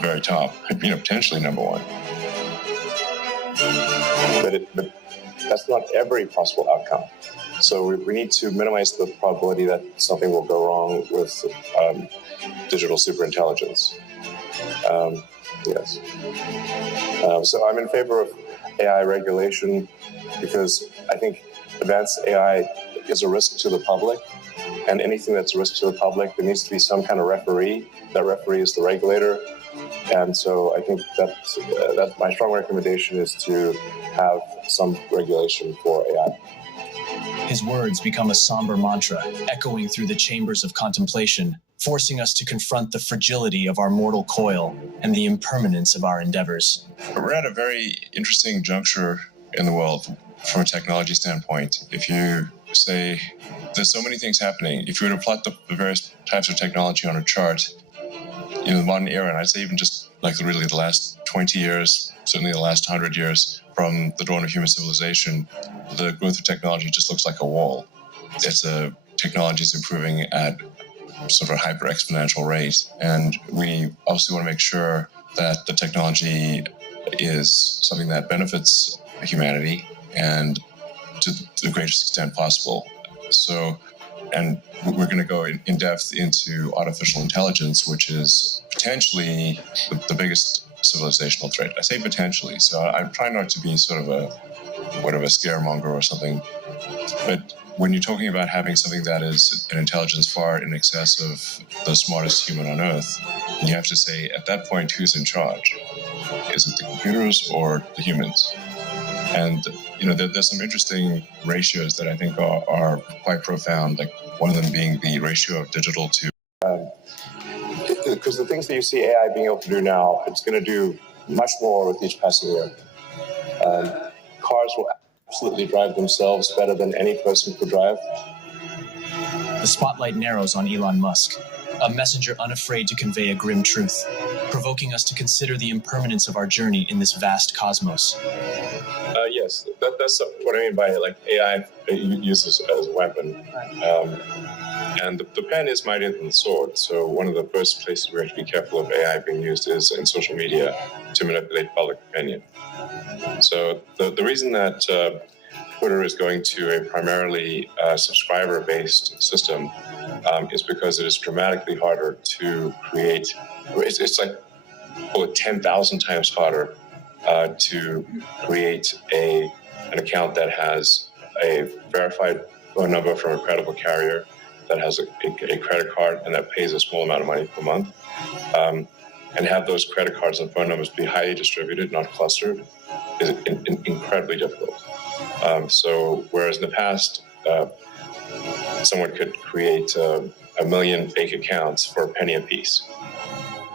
very top, potentially number one. But that's not every possible outcome. So we need to minimize the probability that something will go wrong with digital superintelligence. Yes. So I'm in favor of AI regulation because I think advanced AI is a risk to the public, and anything that's a risk to the public, there needs to be some kind of referee. That referee is the regulator, and so I think that's my strong recommendation is to have some regulation for AI. His words become a somber mantra, echoing through the chambers of contemplation, forcing us to confront the fragility of our mortal coil and the impermanence of our endeavors. We're at a very interesting juncture in the world from a technology standpoint. If you say there's so many things happening, if you were to plot the various types of technology on a chart, the modern era, and I'd say even just really the last 20 years, certainly the last 100 years from the dawn of human civilization, the growth of technology just looks like a wall. Technology is improving at sort of a hyper exponential rate, and we obviously want to make sure that the technology is something that benefits humanity and to the greatest extent possible. So, and we're going to go in depth into artificial intelligence, which is potentially the biggest civilizational threat. I say potentially, so I'm trying not to be sort of a scaremonger or something. But when you're talking about having something that is an intelligence far in excess of the smartest human on Earth, you have to say, at that point, who's in charge? Is it the computers or the humans? And there's some interesting ratios that I think are quite profound, like one of them being the ratio of digital to... Because the things that you see AI being able to do now, it's going to do much more with each passing year. Cars will absolutely drive themselves better than any person could drive. The spotlight narrows on Elon Musk, a messenger unafraid to convey a grim truth, provoking us to consider the impermanence of our journey in this vast cosmos. Yes, that's what I mean by AI uses as a weapon. And the pen is mightier than the sword. So one of the first places we have to be careful of AI being used is in social media to manipulate public opinion. So the reason that Twitter is going to a primarily subscriber-based system is because it is dramatically harder to create. It's like 10,000 times harder to create an account that has a verified phone number from a credible carrier, that has a credit card, and that pays a small amount of money per month, and have those credit cards and phone numbers be highly distributed, not clustered, is incredibly difficult. So whereas in the past, someone could create a million fake accounts for a penny apiece,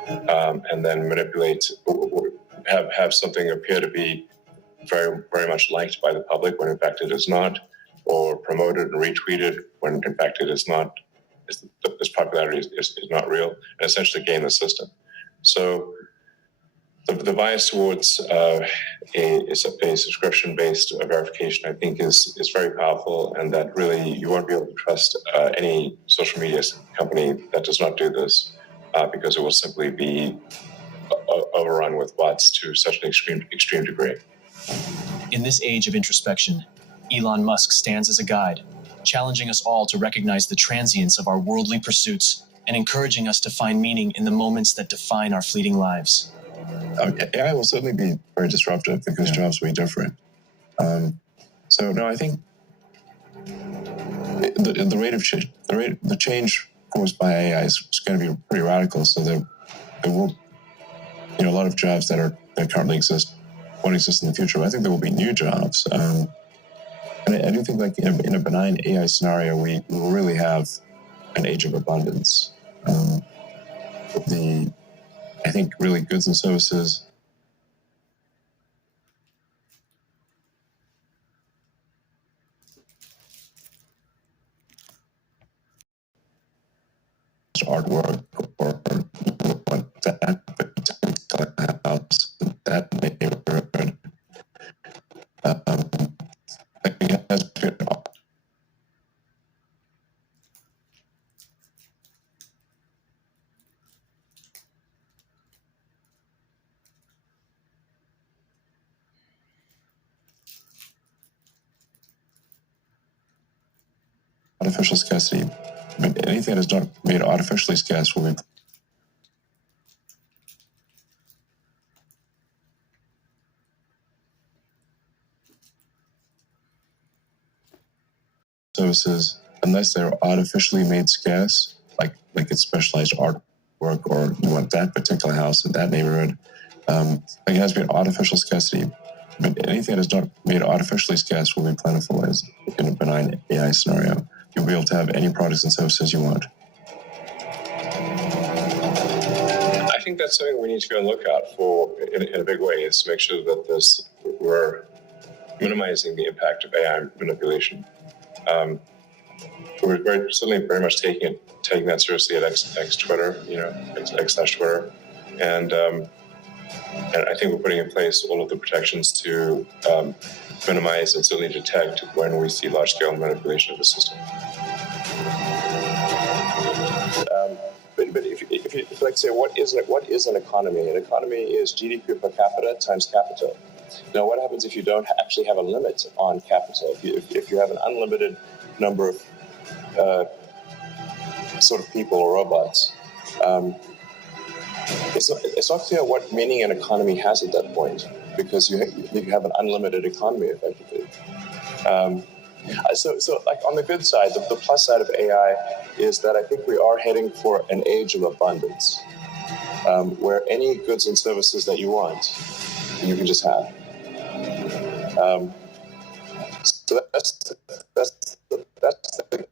and then manipulate, have something appear to be very, very much liked by the public when in fact it is not, or promoted and retweeted when in fact it is not, this popularity is not real, and essentially game the system. So the bias towards a subscription-based verification, I think, is very powerful, and that really you won't be able to trust any social media company that does not do this, because it will simply be overrun with bots to such an extreme degree. In this age of introspection, Elon Musk stands as a guide, challenging us all to recognize the transience of our worldly pursuits and encouraging us to find meaning in the moments that define our fleeting lives. AI will certainly be very disruptive because jobs will be different. So no, I think the rate of change, the change caused by AI is going to be pretty radical. So there will, a lot of jobs that currently exist won't exist in the future. But I think there will be new jobs. And I do think, like in a benign AI scenario, we will really have an age of abundance. I think really goods and services artwork or that house, that neighborhood. artificial scarcity, but anything that is not made artificially scarce will be services unless they're artificially made scarce, like it's specialized artwork, or you want that particular house in that neighborhood. Like it has been artificial scarcity, but anything that is not made artificially scarce will be plentiful as in a benign AI scenario. You'll be able to have any products and services you want. I think that's something we need to be on the lookout for in a big way, is to make sure that we're minimizing the impact of AI manipulation. We're certainly very much taking that seriously at X Twitter, X/Twitter, and I think we're putting in place all of the protections to minimize and certainly detect when we see large-scale manipulation of the system. But if you like say, what is an economy? An economy is GDP per capita times capital. Now, what happens if you don't actually have a limit on capital? If you have an unlimited number of sort of people or robots, it's not clear what meaning an economy has at that point, because you have an unlimited economy effectively. So like on the good side, the plus side of AI is that I think we are heading for an age of abundance, where any goods and services that you want, you can just have. So that's the